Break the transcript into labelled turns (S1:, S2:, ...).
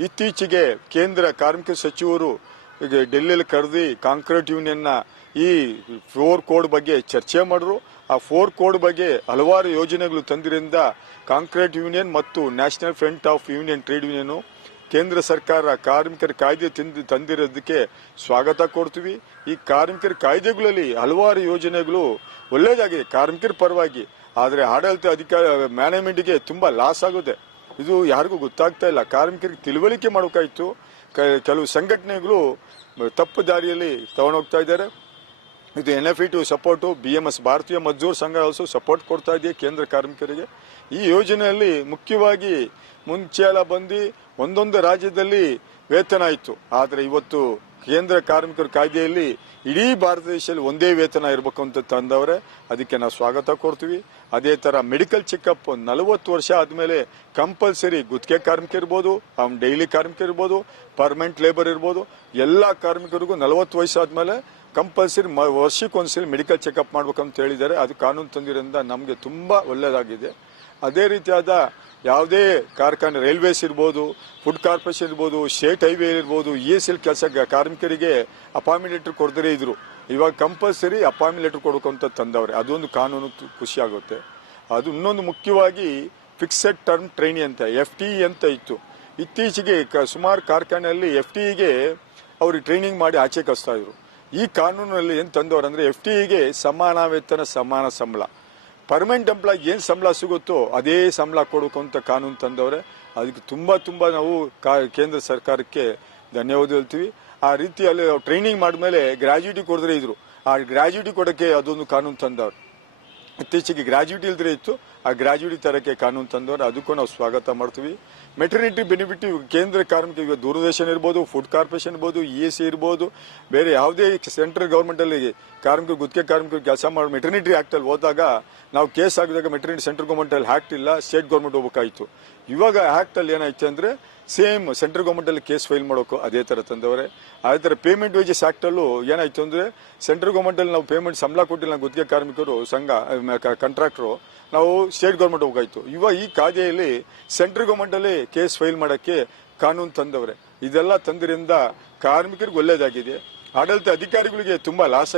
S1: ಇತ್ತೀಚೆಗೆ ಕೇಂದ್ರ ಕಾರ್ಮಿಕ ಸಚಿವರು ಡೆಲ್ಲಿಯಲ್ಲಿ ಕರೆದಿ ಕಾಂಕ್ರೀಟ್ ಯೂನಿಯನ್ನ ಈ ಫೋರ್ ಕೋಡ್ ಬಗ್ಗೆ ಚರ್ಚೆ ಮಾಡಿದ್ರು. ಆ ಫೋರ್ ಕೋಡ್ ಬಗ್ಗೆ ಹಲವಾರು ಯೋಜನೆಗಳು ತಂದಿರಿಂದ ಕಾಂಕ್ರೀಟ್ ಯೂನಿಯನ್ ಮತ್ತು national front of union trade union ಕೇಂದ್ರ ಸರ್ಕಾರ ಕಾರ್ಮಿಕರ ಕಾಯ್ದೆ ತಿಂದು ತಂದಿರೋದಕ್ಕೆ ಸ್ವಾಗತ ಕೊಡ್ತೀವಿ. ಈ ಕಾರ್ಮಿಕರ ಕಾಯ್ದೆಗಳಲ್ಲಿ ಹಲವಾರು ಯೋಜನೆಗಳು ಒಳ್ಳೇದಾಗಿದೆ ಕಾರ್ಮಿಕರ ಪರವಾಗಿ. ಆದರೆ ಆಡಳಿತ ಅಧಿಕಾರ ಮ್ಯಾನೇಜ್ಮೆಂಟ್ಗೆ ತುಂಬಾ ಲಾಸ್ ಆಗುತ್ತೆ. ಇದು ಯಾರಿಗೂ ಗೊತ್ತಾಗ್ತಾ ಇಲ್ಲ. ಕಾರ್ಮಿಕರಿಗೆ ತಿಳುವಳಿಕೆ ಮಾಡಬೇಕಾಯ್ತು ಕೆಲವು ಸಂಘಟನೆಗಳು ತಪ್ಪು ದಾರಿಯಲ್ಲಿ ತಗೊಂಡೋಗ್ತಾ ಇದ್ದಾರೆ. ಇದು N F E to support B M S Bharatiya Mazdoor Sangh also support ಕೊಡ್ತಾ ಇದೆಯಾ ಕೇಂದ್ರ ಕಾರ್ಮಿಕರಿಗೆ. ಈ ಯೋಜನೆಯಲ್ಲಿ ಮುಖ್ಯವಾಗಿ ಮುಂಚೆಲ್ಲ ಬಂದು ಒಂದೊಂದು ರಾಜ್ಯದಲ್ಲಿ ವೇತನ ಇತ್ತು. ಆದರೆ ಇವತ್ತು ಕೇಂದ್ರ ಕಾರ್ಮಿಕರ ಕಾಯ್ದೆಯಲ್ಲಿ ಇಡೀ ಭಾರತ ದೇಶದಲ್ಲಿ ಒಂದೇ ವೇತನ ಇರಬೇಕು ಅಂತ ತಂದವರೇ, ಅದಕ್ಕೆ ನಾವು ಸ್ವಾಗತ ಕೊಡ್ತೀವಿ ಅದೇ ತರ ಮೆಡಿಕಲ್ ಚೆಕಪ್ ನಲವತ್ತು ವರ್ಷ ಆದಮೇಲೆ ಕಂಪಲ್ಸರಿ ಗುತ್ತಿಗೆ ಕಾರ್ಮಿಕ ಇರ್ಬೋದು ಅವ್ನು ಡೈಲಿ ಕಾರ್ಮಿಕ ಇರ್ಬೋದು, ಪರ್ಮನೆಂಟ್ ಲೇಬರ್ ಇರ್ಬೋದು, ಎಲ್ಲ ಕಾರ್ಮಿಕರಿಗೂ ನಲವತ್ತು ವಯಸ್ಸಾದ್ಮೇಲೆ ಕಂಪಲ್ಸರಿ ವರ್ಷಕ್ಕೊಂದ್ಸರಿ ಮೆಡಿಕಲ್ ಚೆಕಪ್ ಮಾಡ್ಬೇಕಂತ ಹೇಳಿದ್ದಾರೆ. ಅದು ಕಾನೂನು ತಂದಿರೋದ್ರಿಂದ ನಮಗೆ ತುಂಬಾ ಒಳ್ಳೆಯದಾಗಿದೆ ಅದೇ ರೀತಿಯಾದ ಯಾವುದೇ ಕಾರ್ಖಾನೆ ರೈಲ್ವೇಸ್ ಇರ್ಬೋದು ಫುಡ್ ಕಾರ್ಪೊರೇಷನ್ ಇರ್ಬೋದು ಸ್ಟೇಟ್ ಹೈವೇ ಇರ್ಬೋದು ಇ ಎಸ್ ಎಲ್ ಕೆಲಸ ಕಾರ್ಮಿಕರಿಗೆ ಅಪಾಯಿಂಟ್ಮೆಂಟ್ ಲೆಟರ್ ಕೊಡದೇ ಇದ್ರು. ಇವಾಗ ಕಂಪಲ್ಸರಿ ಅಪಾಯಿಂಟ್ಮೆಂಟ್ ಕೊಡಬೇಕು ಅಂತ ತಂದವ್ರೆ. ಅದೊಂದು ಕಾನೂನು ಖುಷಿ ಆಗುತ್ತೆ ಅದು ಇನ್ನೊಂದು ಮುಖ್ಯವಾಗಿ ಫಿಕ್ಸೆಡ್ ಟರ್ಮ್ ಟ್ರೈನಿ ಅಂತ ಎಫ್ ಟಿ ಅಂತ ಇತ್ತು. ಇತ್ತೀಚೆಗೆ ಸುಮಾರು ಕಾರ್ಖಾನೆಯಲ್ಲಿ ಎಫ್ ಟಿಗೆ ಅವ್ರಿಗೆ ಟ್ರೈನಿಂಗ್ ಮಾಡಿ ಆಚೆ ಕಳಿಸ್ತಾ ಇದ್ರು. ಈ ಕಾನೂನಲ್ಲಿ ಏನು ತಂದವ್ರು ಅಂದರೆ ಎಫ್ ಟಿಗೆ ಸಮಾನ ವೇತನ, ಸಮಾನ ಸಂಬಳ. ಪರ್ಮನೆಂಟ್ ಎಂಪ್ಲಾಯ್ ಏನ್ ಸಂಬಳ ಸಿಗುತ್ತೋ ಅದೇ ಸಂಬಳ ಕೊಡಬೇಕು ಅಂತ ಕಾನೂನು ತಂದವ್ರೆ, ಅದಕ್ಕೆ ತುಂಬಾ ತುಂಬಾ ನಾವು ಕೇಂದ್ರ ಸರ್ಕಾರಕ್ಕೆ ಧನ್ಯವಾದ ಹೇಳ್ತೀವಿ. ಆ ರೀತಿಯಲ್ಲಿ ಟ್ರೈನಿಂಗ್ ಮಾಡಿದ್ಮೇಲೆ ಗ್ರಾಜ್ಯುಟಿ ಕೊಡದ್ರೆ ಇದ್ರು. ಆ ಗ್ರಾಜ್ಯುಟಿ ಕೊಡಕ್ಕೆ ಅದೊಂದು ಕಾನೂನು ತಂದವ್ರು. ಇತ್ತೀಚೆಗೆ ಗ್ರಾಜ್ಯುಟಿ ಇಲ್ದ್ರೆ ಇತ್ತು. ಆ ಗ್ರಾಜ್ಯುಟಿ ತರಕ್ಕೆ ಕಾನೂನು ತಂದವರು, ಅದಕ್ಕೂ ನಾವು ಸ್ವಾಗತ ಮಾಡ್ತೀವಿ. ಮೆಟರ್ನಿಟಿ ಬೆನಿಫಿಟ್ ಕೇಂದ್ರ ಕಾರ್ಮಿಕ, ಈಗ ದೂರದರ್ಶನ್ ಇರ್ಬೋದು ಫುಡ್ ಕಾರ್ಪೊರೇಷನ್ ಇರ್ಬೋದು ಇ ಎಸ್ ಸಿ ಇರ್ಬೋದು, ಬೇರೆ ಯಾವುದೇ ಸೆಂಟ್ರಲ್ ಗೌರ್ಮೆಂಟಲ್ಲಿ ಕಾರ್ಮಿಕರು ಗುತ್ತಿಗೆ ಕಾರ್ಮಿಕರು ಕೆಲಸ ಮಾಡಿ ಮೆಟರ್ನಿಟಿ ಆ್ಯಕ್ಟಲ್ಲಿ ಹೋದಾಗ ನಾವು ಕೇಸ್ ಆಗಿದಾಗ ಮೆಟರ್ನಿಟಿ ಸೆಂಟ್ರಲ್ ಗೌರ್ಮೆಂಟಲ್ಲಿ ಆ್ಯಕ್ಟ್ ಇಲ್ಲ ಸ್ಟೇಟ್ ಗೌರ್ಮೆಂಟ್ ಹೋಗ್ಬೇಕಾಯಿತು. ಇವಾಗ ಆ್ಯಕ್ಟಲ್ಲಿ ಏನಾಯ್ತು ಅಂದರೆ ಸೇಮ್ ಸೆಂಟ್ರಲ್ ಗೌರ್ಮೆಂಟಲ್ಲಿ ಕೇಸ್ ಫೈಲ್ ಮಾಡೋಕು ಅದೇ ಥರ ತಂದವರೆ. ಅದೇ ಥರ ಪೇಮೆಂಟ್ ವೇಜಸ್ ಆ್ಯಕ್ಟಲ್ಲೂ ಏನಾಯಿತು ಅಂದ್ರೆ ಸೆಂಟ್ರಲ್ ಗೌರ್ಮೆಂಟಲ್ಲಿ ನಾವು ಪೇಮೆಂಟ್ ಸಂಬಳ ಕೊಟ್ಟಿಲ್ಲ ಗುತ್ತಿಗೆ ಕಾರ್ಮಿಕರು, ಸಂಘ ಕಾಂಟ್ರಾಕ್ಟ್ರು ನಾವು ಸ್ಟೇಟ್ ಗೌರ್ಮೆಂಟ್ ಹೋಗಾಯ್ತು. ಇವಾಗ ಈ ಕಾಯ್ದೆಯಲ್ಲಿ ಸೆಂಟ್ರಲ್ ಗೌರ್ಮೆಂಟ್ ಅಲ್ಲಿ ಕೇಸ್ ಫೈಲ್ ಮಾಡಕ್ಕೆ ಕಾನೂನು ತಂದವ್ರೆ. ಇದೆಲ್ಲ ತಂದ್ರಿಂದ ಕಾರ್ಮಿಕರಿಗೆ ಒಳ್ಳೇದಾಗಿದೆ. ಆಡಳಿತ ಅಧಿಕಾರಿಗಳಿಗೆ ತುಂಬಾ ಲಾಸ್